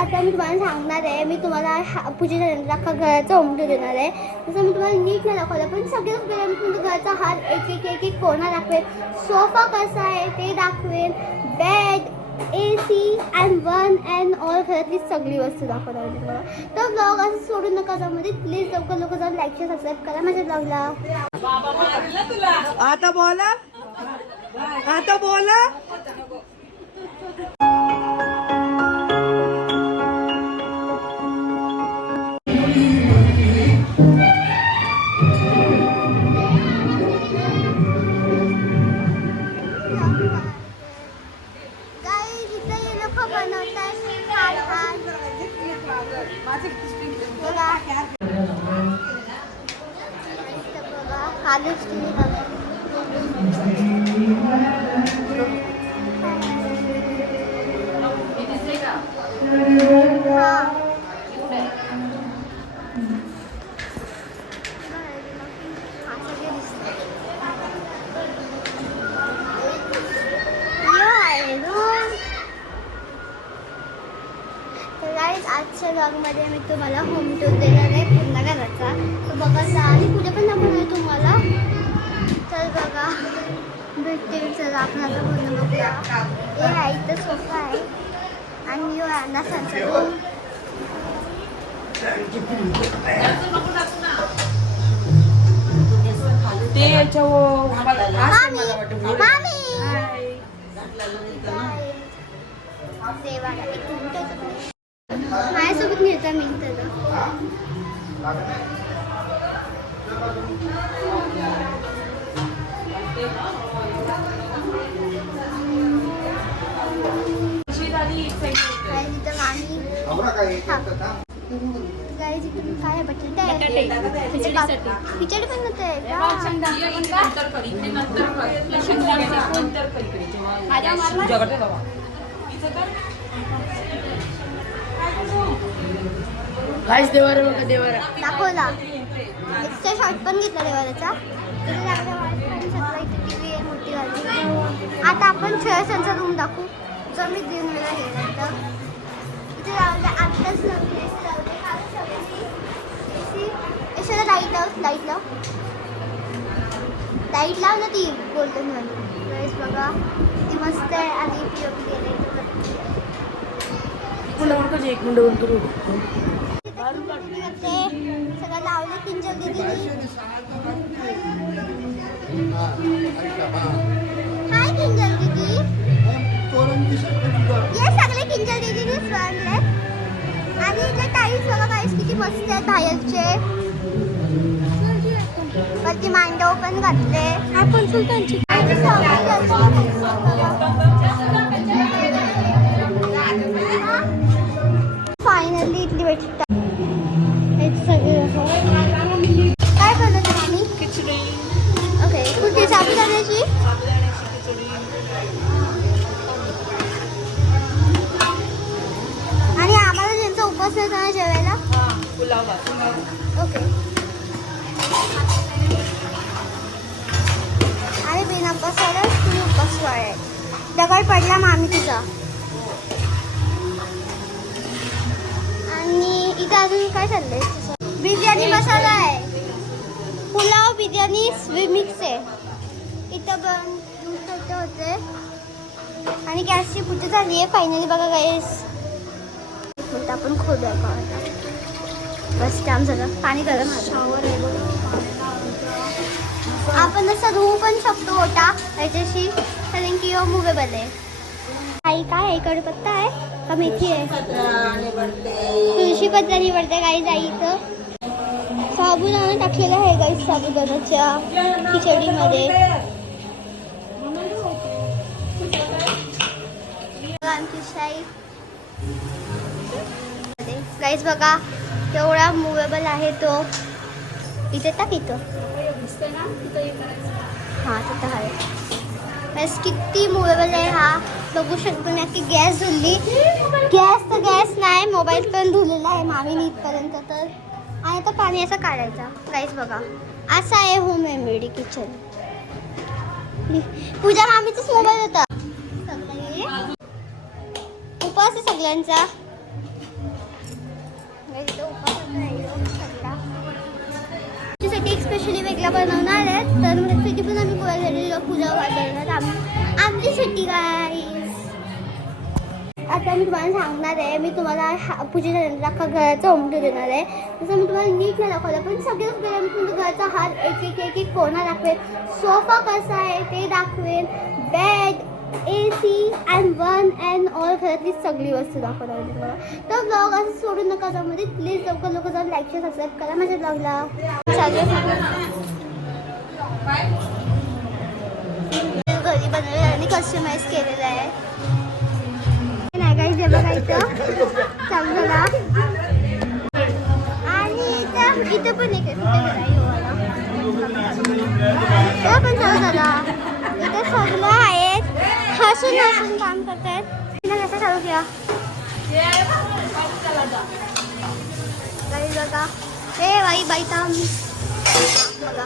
आता मी तुम्हाला सांगणार आहे, मी तुम्हाला पूजेच्या नंतर अख्खा घराचा होम टूर देणार आहे. तसं मी तुम्हाला नीट नाही दाखवलं, पण सगळ्यात पहिला मी तुमच्या घराचा हार एक कोणा दाखवेन, सोफा कसा आहे ते दाखवेन, bed, AC and one and all घरातली सगळी वस्तू दाखवणार आहे तुम्हाला. तर ब्लॉग असं सोडू नका त्यामध्ये. प्लीज लवकर जाऊन लाईक शेअर सबस्क्राईब करा माझ्या ब्लॉगला. आता बोला, आता बोला. आजच्या ब्लॉगमध्ये मी तुम्हाला होम टूर देणार आहे पुन्हा घराचा. तर बघा आणि पूजा पण दाखवणार आहे तुम्हाला. चल बघा भेटते. चला आपण आता पूर्ण बघूया. हे आहे इथं सोफा आहे आणि यो आहे संसार रूम. माझ्यासोबत नेता मी त्याला. गाईज इकडून काय बटाटे खिचडी पण होत आहे गाईस देवारा बघा, देवारा दाखवला. एक्स्ट्रा शॉट पण घेतला देवाराचा. TV आहे मोठी वाली. आता आपण खेळांचा रूम दाखवू जो मी दिन वेळा गेला. इथे लावलं आत्ताच लावले लाईट लाव. लाईट लाव ना ती गोल्डन वाली. बघा ती मस्त आहे. आणि POP केले एक मिनिट सगळं लावलं. किंजल दीदी हाय. किंजल दीदी ये सगळे किंजल दीदीनेच बांधले. आणि इथे टाईल्स बघा गाईस किती मस्त आहेत बाहेरचे. वरती मांडव पण घातले. आपण सुलतानची फायनली इथली भेटतात. काय बनवतो आम्ही? खिचडी. ओके कुठे साबुदाण्याची? आणि आम्हाला ज्यांचा उपवास आहे त्यांना जेवायला पुलाव. ओके. आणि बिना उपवासाला तुम्ही उपवास वाळे. दगड पडला मामी तुझा. आणि इथं अजून काय चाललंय? बिर्याणी मसाला आहे. पुलाव बिर्याणी मिक्स आहे. इथं पण दूध होते. आणि गॅसची पूजा झाली आहे फायनली. बघा गाईस आपण खोलूया का. बस काम झालं. पाणी गरम शॉवर आहे बघा. आपण असं धुवू पण शकतो ओटा त्याच्याशी, कारण की मुवेबल आहे. आई काय आहे? कढीपत्ता आहे का मेथी आहे? तुळशी पत्ता निवडते गाईज आईचं. साबुदाणा टाकलेला आहे गाईज साबुदाण्याच्या खिचडीमध्ये. आमची शाई गाईज बघा तेवढा मुवेबल आहे तो. इथे टाक इथं. हां तिथं आहे. बस किती मुवेबल आहे हा बघू शकतो ना. की गॅस धुतली. गॅस तर गॅस नाही, मोबाईल पण धुलेला आहे मामीने इथपर्यंत. तर आणि आता पाणी असं काढायचा. गाईस बघा असा आहे होम रेमेडी किचन. पूजा मामीचाच मोबाईल होता. उपवास आहे सगळ्यांचा. इथं उपास नाही सगळा त्यासाठी एक स्पेशली वेगळा बनवणार आहे तर मग त्यासाठी पण आम्ही गोळा झालेलो पूजा करणार आमच्यासाठी गाईस. आता मी तुम्हाला सांगणार आहे मी तुम्हाला पूजेच्या अख्खा घराचा ओमटो देणार आहे तसं मी तुम्हाला नीट नाही दाखवलं पण सगळ्यात पहिला मी तुमच्या घराचा हार एक कोणा दाखवेन सोफा कसा आहे ते दाखवेन bed AC and one and all घरातली सगळी वस्तू दाखवणार आहे तुम्हाला. तर ब्लॉग असं सोडू नका त्यामध्ये प्लीज लवकर जाऊन लाईक शेअर सबस्क्राईब करा माझ्या ब्लॉगला. घरी बनवलेलं आणि कस्टमाइज केलेलं आहे नाही काही जे बघायचं चांगलं आणि इथं पण एक पण चालू झाला इथं सगळं आहेत हसून हसून काम करतात कसं चालू केला बघा ए बाई थांब बघा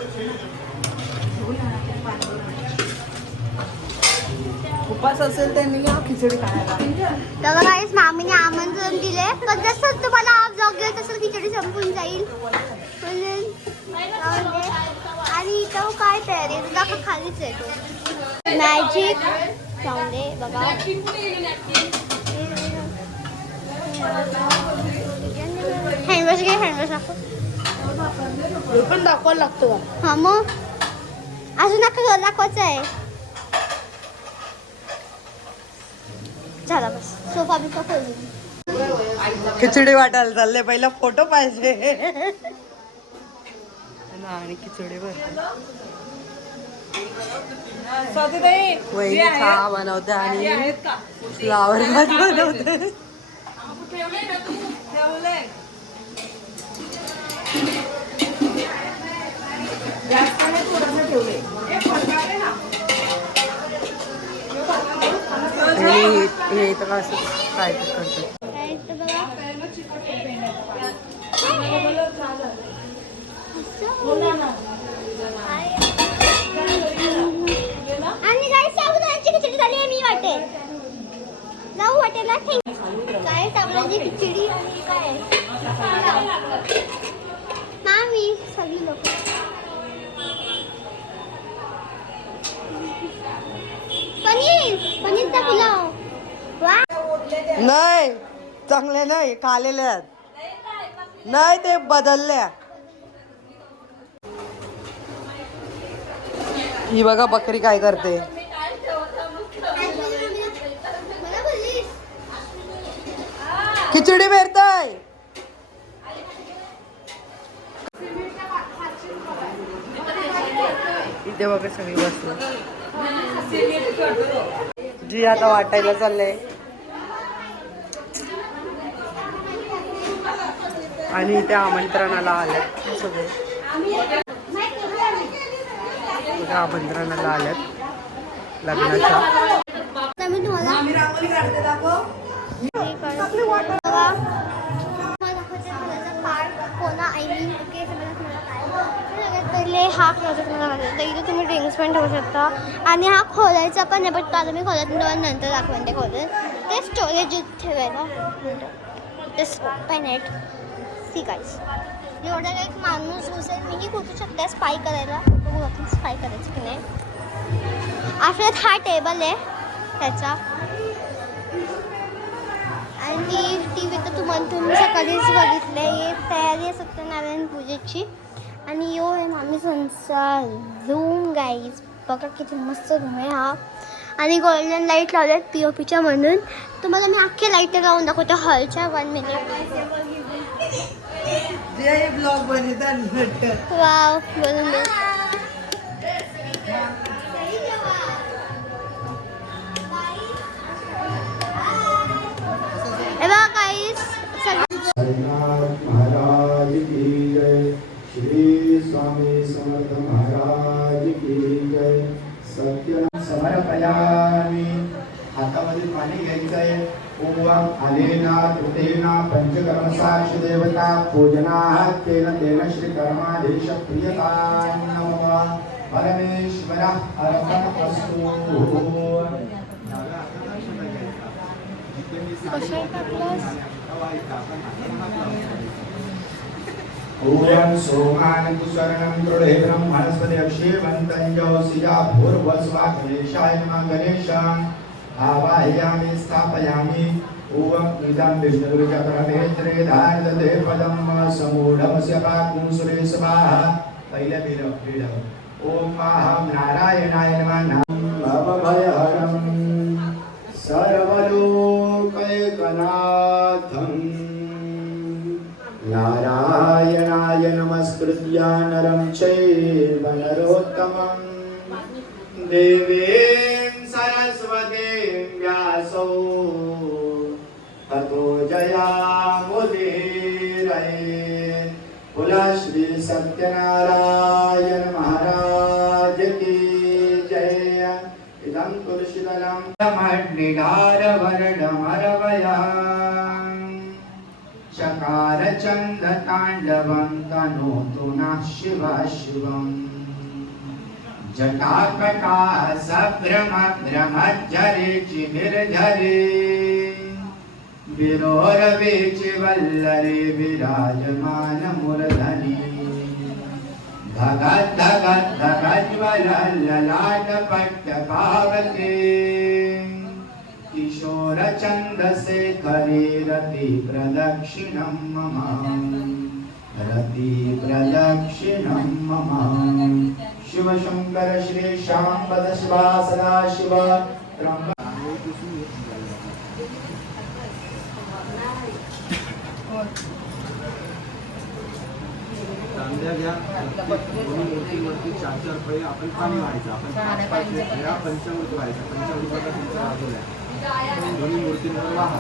उपास असेल त्यांनी खिचडी खायला तर गाईस मामीने आमंत्रण दिले पण जसं तुम्हाला ब्लॉग गेला तसं खिचडी संपून जाईल आणि इथं काय तयारी तुझा खालीच आहे तो मॅजिक जाऊन दे बघा हँडवॉश घे हँडवॉश दाखव पण दाखवायला लागतो हा मग अजून नका दाखवायचं आहे झाला बस सोफा बिफा खोलून खिचडी वाटायला चालले पहिला फोटो पाहिजे आणि खिचडीवर वही चहा बनवते आणि फ्लावर भात बनवते हे तर असं काय करतो आणि काय साबुदाण्याची खिचडी झाली आहे मी वाटेल जाऊ वाटेला काय साबुदाण्याची खिचडी आणि काय मामी सगळी लोक पनीरचा पुलाव वा नाही चांगले नाही खालेले आहेत नाही ते बदलल्या ही बघा बकरी काय करते खिचडी भेटताय इथे बघा सगळी वस्तू जी आता वाटायला चाललंय आणि त्या आमंत्रणाला आल्यात सगळे आमंत्रणाला आल्यात लग्नाच्या मी तुम्हाला पहिले हा प्रोजेक्ट मला तर इथे तुम्ही ड्रिंक्स पण ठेवू शकता आणि हा खोलायचा पण आहे बट आता मी खोलत तुम्हाला नंतर दाखवेन ते खोलून ते स्टोरेज ठेवायला ते ओपन इट सी गाईस एवढा एक माणूस घुसेल मीही घुसू शकते स्पाय करायला बघू आपण स्पाय करायचं की नाही आफ्टर हा टेबल आहे त्याचा आणि टी व्ही तर तुम्ही सकाळीच बघितलं आहे तयारी आहे सत्यनारायण पूजेची आणि यो आहे मामीचा रूम गाईज बघा किती मस्त रूम आहे हा आणि गोल्डन लाईट लावल्यात POPच्या म्हणून तुम्हाला मी अख्खे लाईट लावून दाखवते हॉलच्या 1 मिनिट वाव बोलून दे महाराज की जय श्री स्वामी समर्थ महाराज की जय सत्य समर्पयामि हातामध्ये पाणी घ्यायचंय ओम आलेना तृतेना पंचकर्म साक्ष देवता पूजनात् तेन श्री कर्माधीश प्रियता नमः परमेश्वर अर्पणमस्तु ॐ सोमान् कुशरणं दृढे ब्रह्मणस्पति अक्षेवन्तं योषिया भूर्भुवस्वा गणेशाय नमः गणेशान् आवाहयामि स्थापयामि ॐ इदं विष्णुर्चक्रनेत्रे धारयते पदं समूढमस्य पाकुं सुरेश स्वाहा पहिल्या पीड ॐ अहं नारायणाय नमः भवभयहरं सर्वलोकैकनाथं नारायणाय नमस्कृत्य नरं चैव नरोत्तमं देवीं सरस्वतीं व्यासो ततो जयामुदीरये। बोला श्री सत्यनारायण महाराज की जय। इदं तुलसीदलं मड्निधारवर्णमरवयाम् चकार चंद तांडवं तनोतु नः शिवा शिवम् जटाकटा सभ्रम भ्रमज्जरे चिनिर्झरे विरोरवेचि वल्लरे विराजमान मूर्धनि धगद् धगद् धगज्वलल्ललाट पट्टपावके किशोर चंद्रशेखरे रति प्रदक्षिणं मम रति प्रदक्षिणं मम। शिव शंकर श्री श्याम पद शिवा सदा शिव त्र्यंबक। कांद्या घ्या दोन्ही मूर्तीवरती 4-4 फळे आपण पाणी व्हायचं आपण 5-5 वेळा पंचामृत व्हायचं पंचामृताचा तुमचा राजूला दोन्ही मूर्तींवर वाहा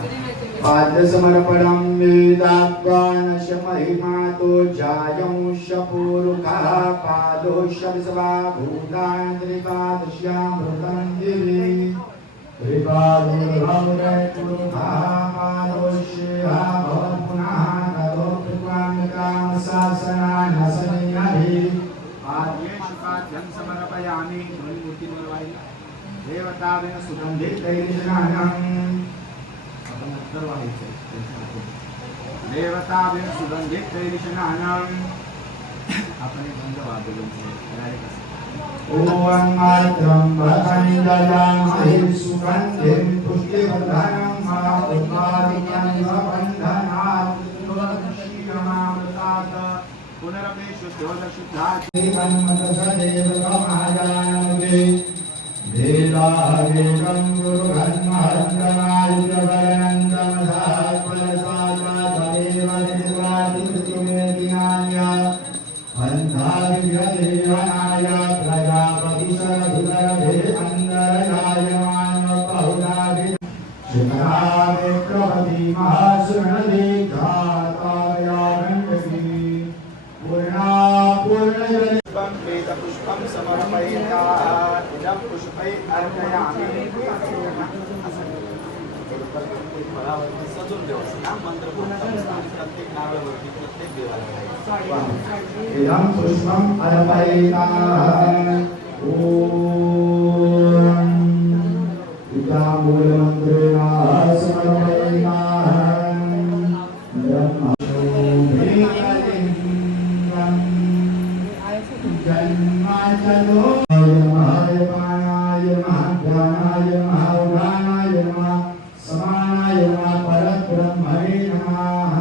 पादसमर्पणं वेदात्वानश महिमातो जायंश पुरुखः पादोश विश्वा भूतान्त्रिकादश्यामृतं दिवि त्रिपादुर्भौरे पुरुखः पादोश्यः भवपुनः ततो कृपामिकां शासनानसनियहि पाद्येषु पाद्यं समर्पयामि दोन्ही मूर्तींवर व्हायला देवतावेन सुगन्धितैर्जनानं आपण उत्तर व्हायचं देवतावेन सुगन्धितैर्जनानं आपण एक गंध वाजवून डायरेक्ट असं ॐ मात्रं प्रकण्डजामहि सुगन्धिं पुष्टिवर्धनं मा उपादिकं बन्धनात् पुनरपेषु पुनरपेषु षोडशुद्धात् श्रीमन्मथसदेवकमाजानमुखे वेदावेदं गुरुघन्महन्तमायुधवरनन्दमधात्मनसात्मदेव निर्वातितुमेतिनान्या अन्धाविद्यदेवनाय प्रजापतिशरधुरभे अन्दरयाय मानवबहुलाभि शिखरावे प्रभति महासुरनदे घातायागण्डकी पूर्णा पूर्णजलिपं वेदपुष्पं समर्पयामि इदं पुष्पै अर्पयामि सजून देवाचं नाम मंत्र प्रत्येक नावावरती प्रत्येक देवाला इदं पुष्पम् अर्पयामि ॐ विद्यामूलमन्त्रेण समर्पयामि ब्रह्मशोभिकलिङ्गं जन्माचलो महाय पाणाय महाज्ञानाय महाउदानाय नमः समानाय नमः परब्रह्मणे नमः।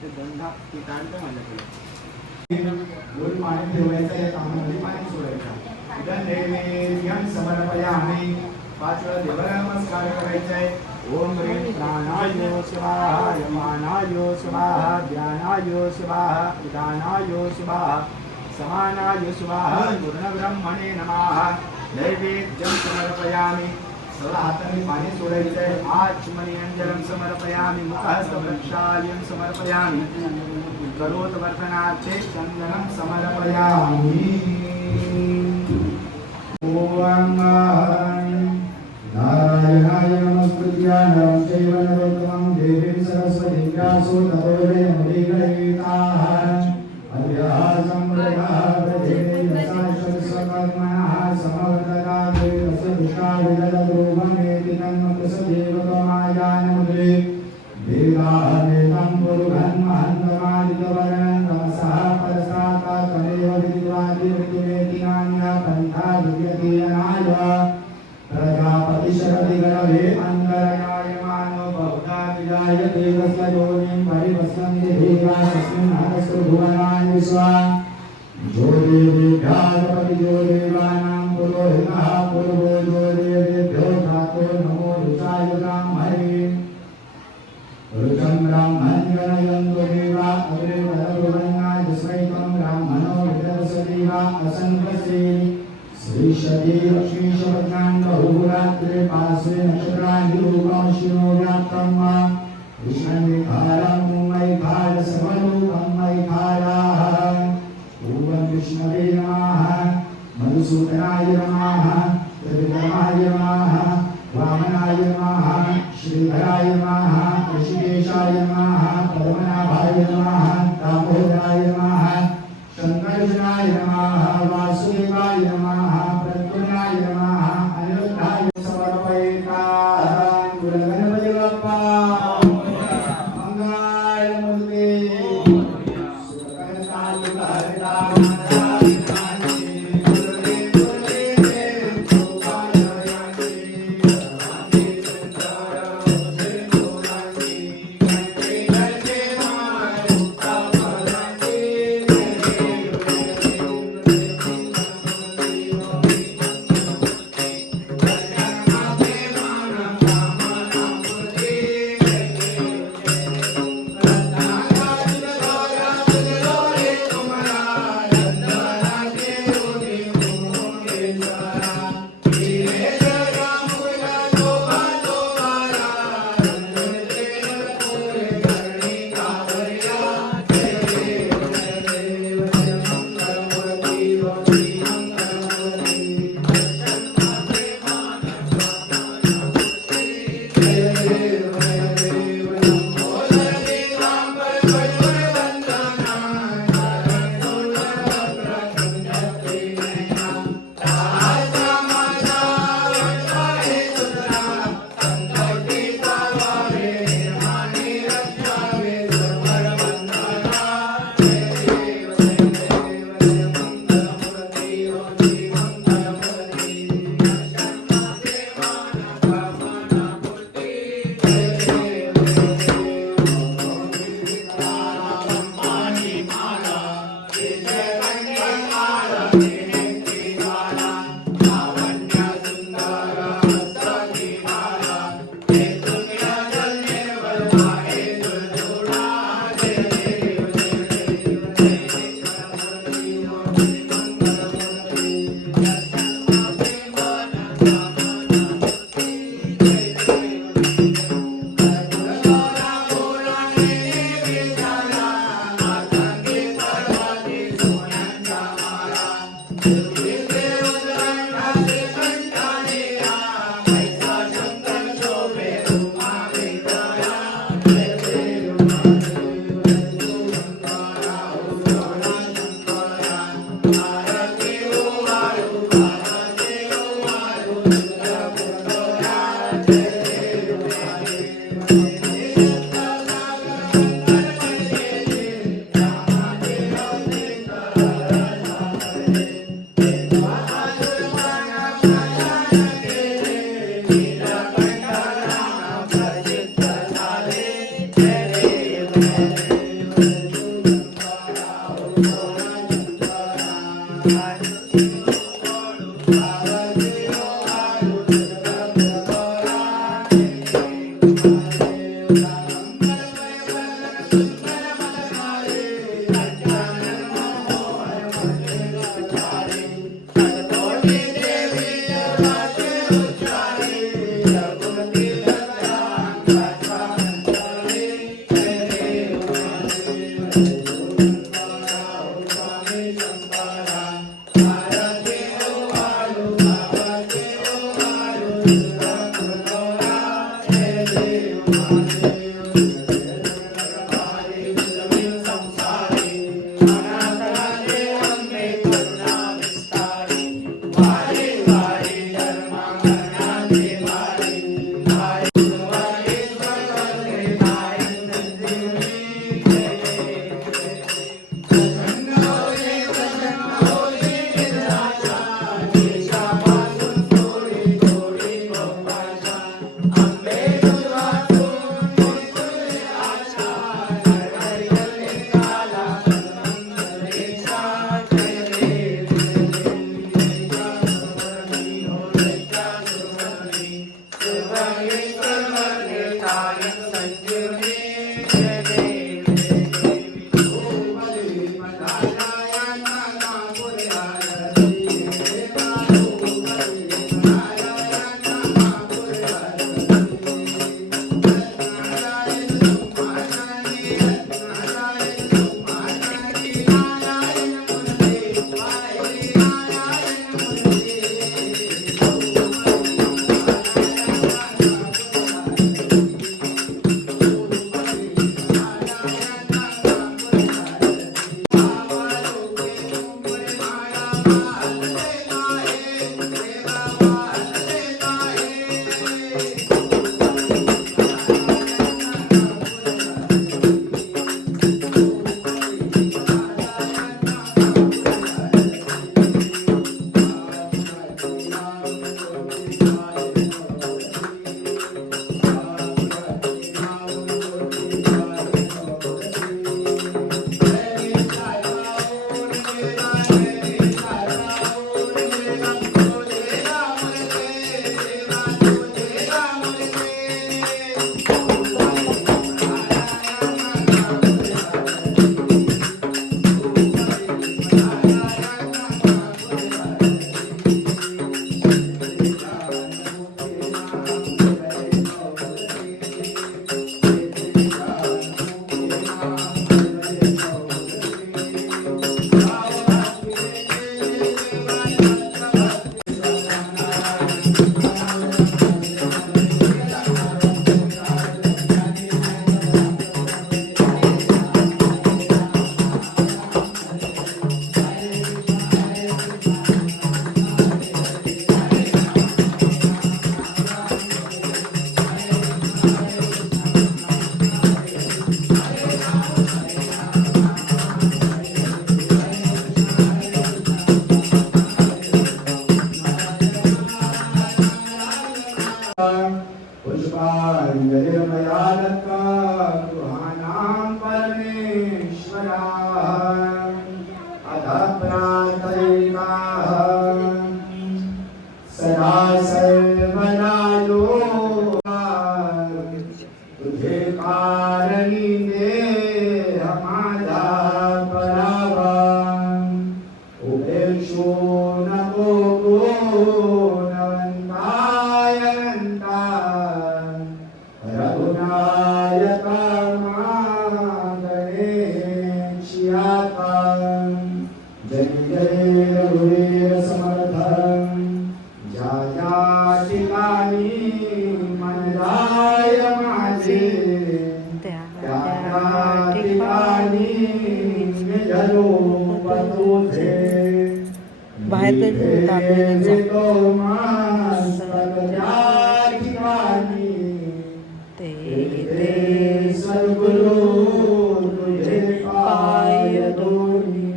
ते गंधा ती कांड म्हणलं दोन पाणी ठेवायचं या तांब्यामध्ये पाणी सोडायचं इदं नैवेद्यं समर्पयामि 5 वेळा देवाला नमस्कार करायचा आहे ओम ह्रीं प्राणाय स्वाहा यमानाय स्वाहा ध्यानाय स्वाहा उदानाय स्वाहा समानाय स्वाहा पूर्णब्रह्मणे नमः नैवेद्यं समर्पयामि सर्व हातांनी पाणी सोडायचं आहे आचमनीयंजलं समर्पयामि मुखस्तप्रक्षाल्यं समर्पयामि करोत वर्तनार्थे चंदनं समर्पयामि ॐ नारायणाय नमस्कृत्य नरं चैव नरोत्तमं देवीं सरस्वतीं व्यासो ततो जयमुदीरयेताः अभ्यासमृतः प्रदेशस्वकर्मणः समवर्तताते तस्य दुष्टाविदलद्रोहमेति तन्मकृसदेवतमायानमुद्रे वेदावेदं गुरुघन्महन्तमादितवर्णं प्रजापतिशरदिगणवे अन्तर्यायमानो बहुधा विजायते तस्य योनिं परिवसन्ति देवा तस्मिन् नागस्तु भुवनानि विश्वा जो देवेभ्यागपति जो देवानां पुरोहितः पूर्वो जो देवेभ्यो धातो नमो रुचाय ब्राह्मणे रुचं ब्राह्मण्यनयन्तु देवा अग्रे वरब्रुवन्नाय स्वैतं ब्राह्मणो विदर्शदेवा असङ्कसे श्रीशती लक्ष्मीशपत्नां बहुरात्रे पार्श्वे नक्षत्राणि रूपं शिरो व्याप्तं वा कृष्णं विकारं मैखार सर्वरूपं मैखाराः ॐ विष्णवे नमः मधुसूदनाय नमः त्रिविक्रमाय नमः वामनाय नमः श्रीधराय नमः ऋषिकेशाय नमः पद्मनाभाय नमः दामोदराय नमः शङ्करजनाय नमः वासुदेवाय नमः प्रद्युम्नाय नमः अनिरुद्धाय समर्पयेत् पुष्पाञ्जलिर्मया दत्त्वा गृहाणां परमेश्वरा अतः प्रार्थयिताः सदा सर्वदा तुझे कारणी देह माझा परावा उपेक्षो नको गुणवंताय अनंता रघुनायका गणेशियाता जय जय रघुवीर समर्थ ज्या ज्या ठिकाणी मन जाय माझे त्या ठिकाणी निजलो तुझे बाहेर तर ते सद्गुरु तुझे पाय धोनी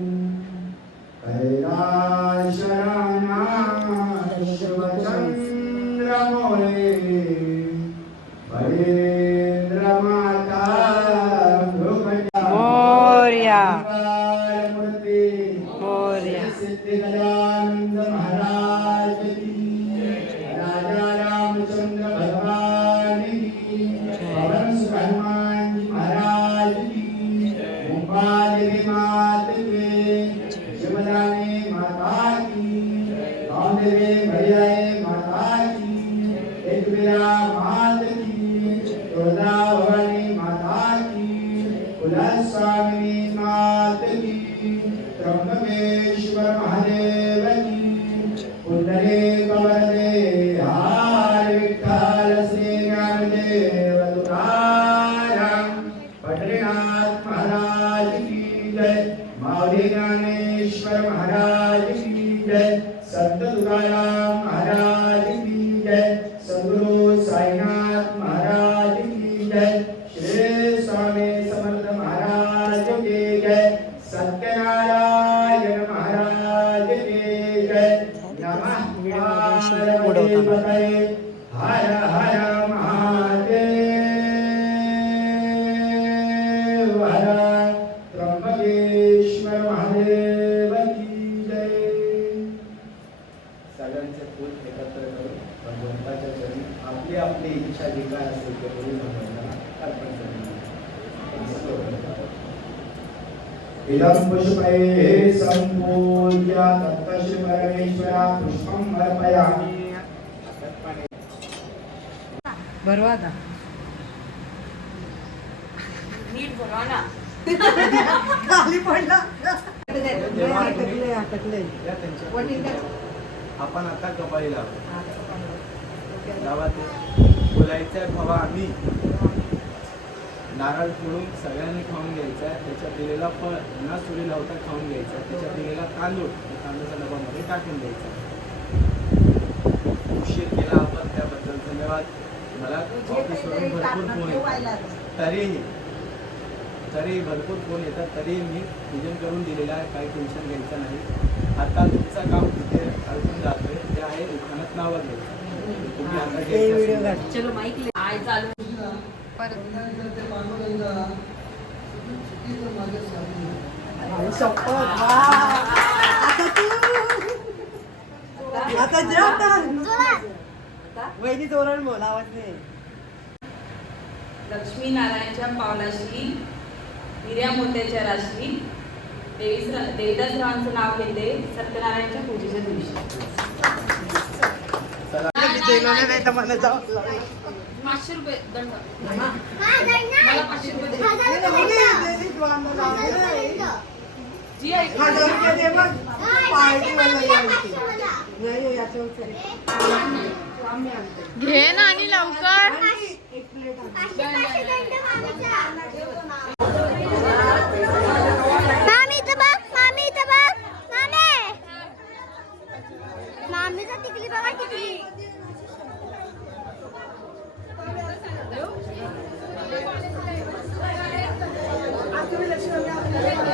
कैलाशराना शिवचंद्रमोळे भरेंद्र माता मोरया मूर्ती मोरया सिद्धिगजानंद महाराज की राजा रामचंद्र भगवान की पवन सुत हनुमान जी महाराज की मुंबा देवी मात की शिवदानी माता की रामदेवी भैया माता की एकवीरा मात की तुळजा भवानी माता की कुलस्वामिनी मात की त्र्यंबकेश्वर महादेव की पुंडलिक वरदे हर विठ्ठल श्री ज्ञानदेव तुकाराम पंढरीनाथ महाराज की जय माऊली ज्ञानेश्वर महाराज की जय संत तुकाराम महाराज की जय सद्गुरु साईनाथ महाराज की जय श्री स्वामी समर्थ महाराज की जय सत्यनारायण महाराज की जय नमः पार्वतीपतये हर हर महादेव हर त्र्यंबकेश्वर महादेव की जय सगळ्यांचे फूल एकत्र करून भगवंताच्या चरणी आपली आपली इच्छा जी काय असेल ते करून भगवंताला अर्पण करून इदं पुष्पैः सम्पूज्य तत्तश्री परमेश्वरा पुष्पं अर्पयामि बरोबर आता खाली पडला आपण आता कपाळी लावू गावात बोलायचं बाबा आम्ही नारळ फोडून सगळ्यांनी खाऊन घ्यायचा आहे. त्याच्यात दिलेला फळ न सुरी लावता खाऊन घ्यायचा आहे. त्याच्यात दिलेला तांदूळ तांदूळच्या डब्यामध्ये टाकून द्यायचा. उशीर केला आपण त्याबद्दल धन्यवाद. मला ऑफिसवरून भरपूर फोन येतात तरी भरपूर फोन येतात तरी मी पूजन करून दिलेलं आहे. काही टेन्शन घ्यायचं नाही. आता तुमचं काम तिथे अडकून जातोय ते आहे दुकानात नावं घ्यायचं. तुम्ही आता हे जे व्हिडिओ काढ. चलो माईक ले आय चालू आणि शपथ. वा. आता तू. आता जे आता. वहिनी जोरात बोल, आवाज नाही. लक्ष्मी नारायणच्या पावलाशी हिऱ्या मोत्याच्या राशी देवीदास रावांचं नाव घेते सत्यनारायणच्या पूजेच्या दिवशी. मी जेवलो नाही तर मला जावं लागलं. 500 रुपये दंड. हा, नाही, नाही. मला 500 रुपये दे. 1000 रुपये द्यायचं. 1000 रुपये द्यायचं. जी आहे. 1000 रुपये दे बघ. नाही, पार्टी नाही, मला मला यायची. 500 मला. नाही, याच्यावर चल. आम्ही आणतो. घे ना आणि लवकर. एक प्लेट आण. 500 दंड मामीचा. मामी इथं बघ, मामी इथं बघ. मामी. मामीचा टिकली बघा टिकली.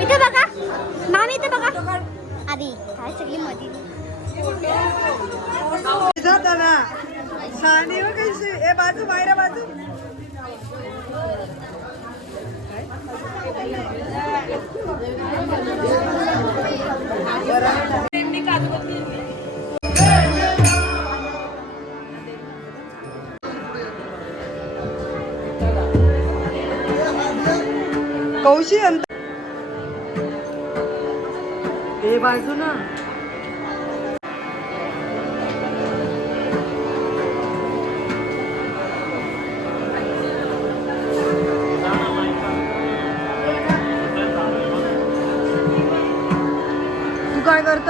इथं बघा, मामी इथं बघा. आधी काय सगळी मधी. जाता ना. सानी हो कैसे. ए बाजू बाहेर बाजू. कौशी अंत. ए बाजू ना. तू काय करत.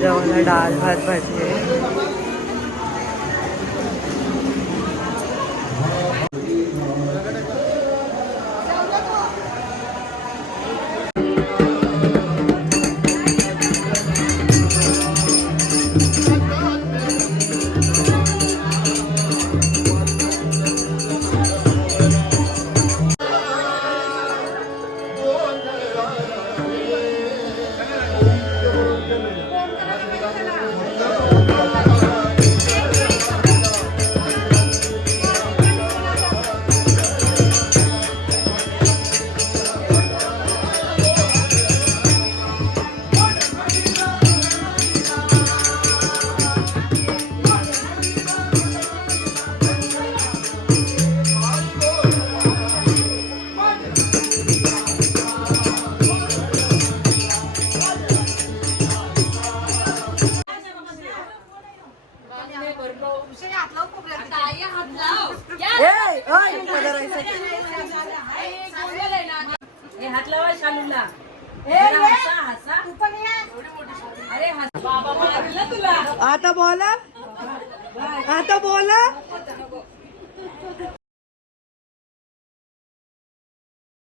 जेवणाला डाळ भात भाजी आहे. हात लावा शालूला. अरे बाबा मारला तुला. आता बोला. आता बोला.